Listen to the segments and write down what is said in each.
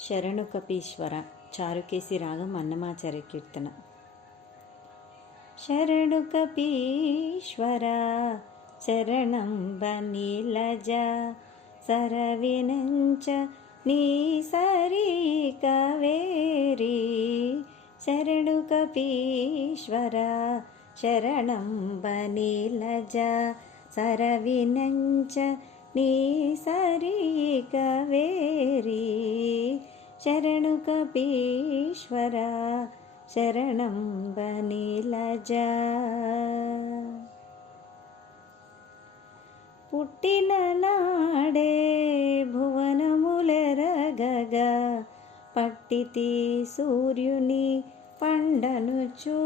శరణు కపీశ్వర చారుకేసి రాగం అన్నమాచార్య కీర్తన. శరణు కపీశ్వర శరణం బనిలజ సరవినంచ నీ సరి కవేరి. శరణు కపీశ్వర శరణం బనిలజ సరవినంచ నీ సరి కవేరి. శరణు కపీశ్వర శరణం బనిలజ. పుట్టిన నాడే భువనములెరగగా పట్టితి సూర్యుని పండనుచు.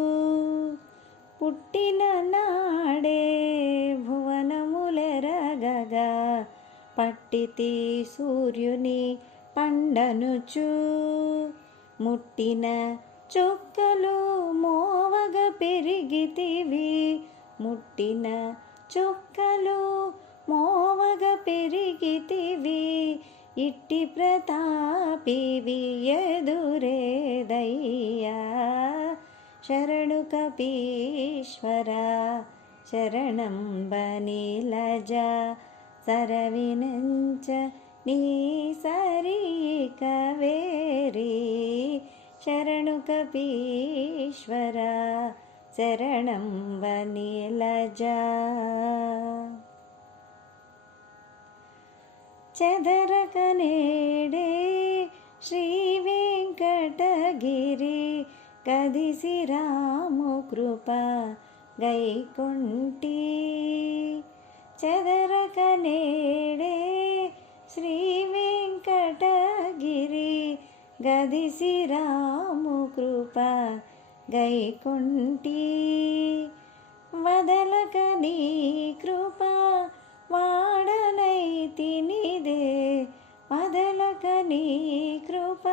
పుట్టిన నాడే భువనములెరగగా పట్టితి సూర్యుని పండనుచు. ముట్టిన చుక్కలు మోవగ పెరిగితివి. ముట్టిన చుక్కలు మోవగ పెరిగితివి. ఇట్టి ప్రతాపివి ఎదురేదయ్యా. శరణు కపీశ్వర శరణం బనిలజ సరవినంచ నీ సరి కవేరి. శరణు కపీశ్వర శరణం బనిలజ. చెదరక నేడే శ్రీ వెంకటగిరి కదిసి రాము కృప గైకొంటి. చెదరక నేడే శ్రీ వెంకటగిరి గదిసి రాము కృప గైకొంటి. వదలక నీ కృప వాడనైతినిదే. వదలక నీ కృప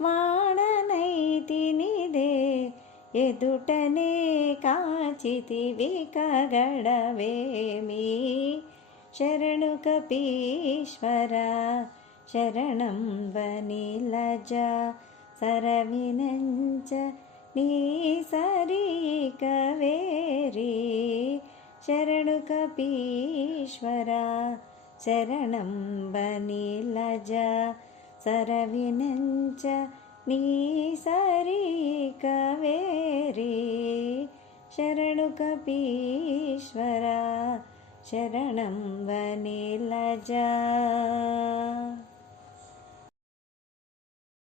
వాడనైతినిదే. ఎదుటనే కాచితివి కగడవేమి. శరణు కపీశ్వర శరణం బనిలజ సరవినంచ నీ సరి కవేరి. శరణు కపీశ్వర శరణం బనిలజ సరవినంచ నీ సరి కవేరి. శరణు కపీశ్వర శరణం బనిలజ.